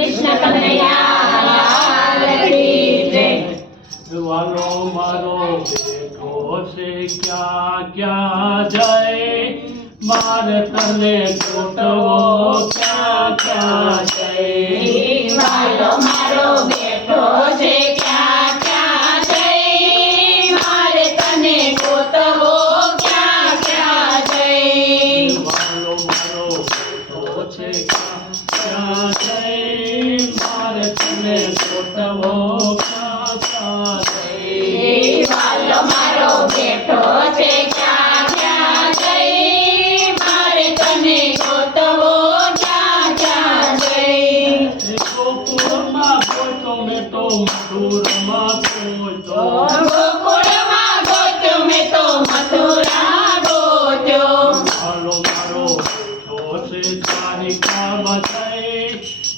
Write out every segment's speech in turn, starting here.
કૃષ્ણ કનૈયા લાલ કી જય। વાલો મારો બેઠો છે ક્યાં ક્યાં જાય, મારે તને ગોતવો ક્યાં ક્યાં જાય। વાલો મારો બેઠો છે ક્યાં ક્યાં જઈ, મારે તને ગોતવો ક્યાં ક્યાં જઈ। વાલો મારો બેઠો છે ક્યાં ક્યાં જાય, મારે તને ગોતવો ક્યાં ક્યાં જાય। વાલો મારો બેઠો છે ક્યાં ક્યાં જઈ, મારે તને ગોતવો ક્યાં ક્યાં જઈ। ગોકુળમાં ગોતો મેં તો મથુરમાં ગોતો, ગોકુળમાં ગોત્યો મેં તો મથુરા ગોત્યો। વાલો મારો બેઠો છે દ્વારિકામાં જઈ,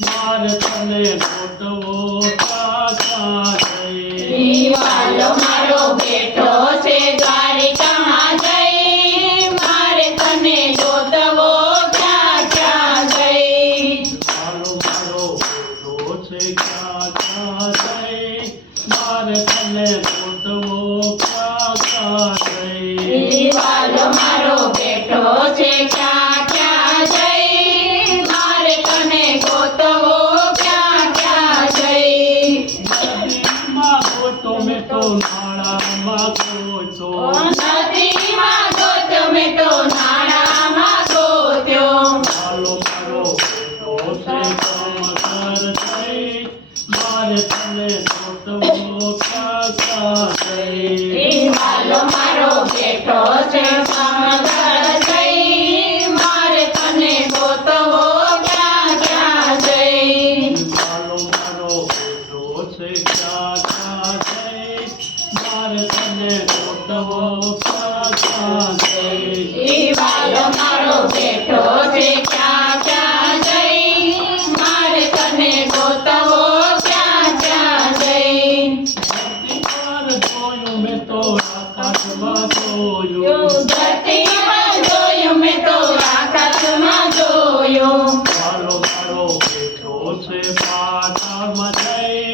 મારે તને ગોતવો ક્યાં ક્યાં જાય। વાલો મારો બેઠો છે દ્વારિકામાં જઈ, મારે તને ગોતવો ક્યાં ક્યાં જઈ। વાલો મારો બેઠો છે ક્યાં ક્યાં જાય, મારે તને ગોતવો ક્યાં ક્યાં જાય। વાલો મારો બેઠો છે ક્યાં ક્યાં જઈ, મારે તને ગોતવો ક્યાં ક્યાં જઈ। નદીમાં ગોતો મેં તો નાળામાં ગોતો, નદીમાં ગોત્યો મેં તો નાળામાં ગોત્યો। વાલો મારો બેઠો છે કમસર થઈ, મારે તને ગોતવો ક્યાં ક્યાં જાય। વાલો મારો બેઠો છે સમગર જઈ, મારે તને ગોતવો ક્યાં ક્યાં જઈ। વાલો મારો બેઠો છે ક્યાં ક્યાં જાય, મારે તને ગોતવો ક્યાં ક્યાં જાય। વાલો મારો બેઠો છે ક્યાં ક્યાં જઈ, મારે તને ગોતવો ક્યાં ક્યાં જઈ। ધરતી પર જોયું મેં તો આકાશમાં જોયું, ધરતીમાં જોયું મેં તો આકાશમાં જોયું। વાલો મારો બેઠો છે પાતાળમાં જઈ,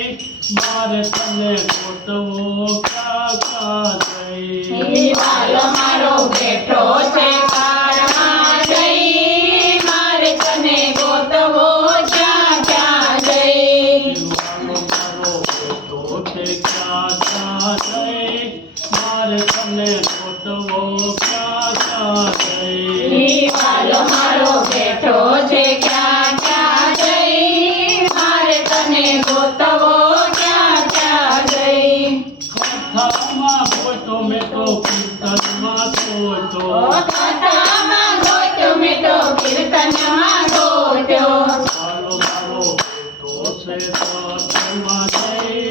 મારે તને ગોતવો ક્યાં ક્યાં જાય। વાલો મારો બેઠો છે પારમાં જઈ, મારે તને ગોતવો ક્યાં ક્યાં જઈ। વાલો મારો બેઠો છે ક્યાં ક્યાં જાય, મારે તને ગોતવો ક્યાં ક્યાં જાય। વાલો મારો બેઠો છે ક્યાં ક્યાં જઈ, મારે તને ગોતવો ક્યાં ક્યાં જઈ। કથામાં ગોતો મેં તો કીર્તનમાં ગોતો, કથામાં ગોત્યો મેં તો કીર્તનમાં ગોત્યો। વાલો મારો બેઠો છે સત્સંગમાં જઈ,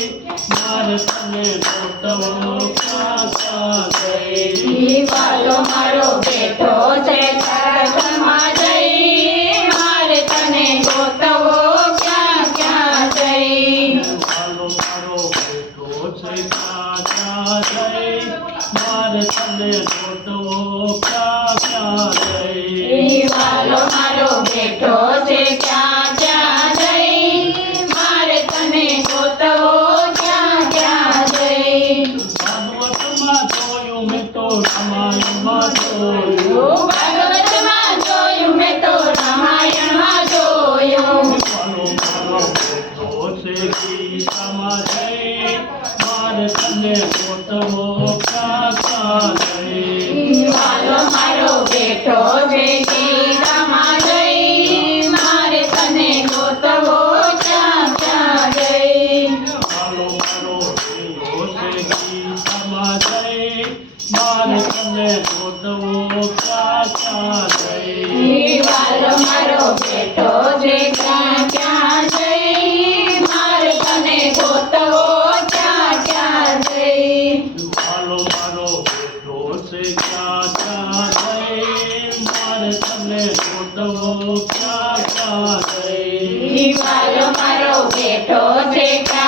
મારે તને ગોતવો ક્યાં ક્યાં જાય। વાલો મારો બેઠો છે સત્સંગમાં જઈ, મારે તને ગોતવો ક્યાં ક્યાં જઈ। વાલો મારો બેઠો છે ક્યાં ક્યાં જાય, મારે તને ગોતવો ક્યાં ક્યાં જાય। વાલો મારો બેઠો છે ક્યાં ક્યાં જઈ, મારે તને ગોતવો ક્યાં ક્યાં જઈ। ભાગવતમાં જોયું મેં તો રામાયણમાં જોયું, ભાગવતમાં જોયું મેં તો રામાયણમાં જોયું। વાલો મારો બેઠો છે ગીતામાં જઈ, મારે તને ગોતવો ક્યાં ક્યાં જાય। વાલો મારો બેઠો છે ગીતામાં જઈ, મારે તને ગોતવો ક્યાં ક્યાં જઈ। વાલો મારો બેઠો છે ગીતામાં જઈ, મારે તને ગોતવો ક્યાં ક્યાં જાય। વાલો મારો બેઠો છે ક્યાં ક્યાં જઈ, મારે તને ગોતવો ક્યાં ક્યાં જઈ। વાલો મારો બેઠો છે ક્યાં ક્યાં જાય, મારે તને ગોતવો ક્યાં ક્યાં જાય। વાલો મારો બેઠો છે ક્યાં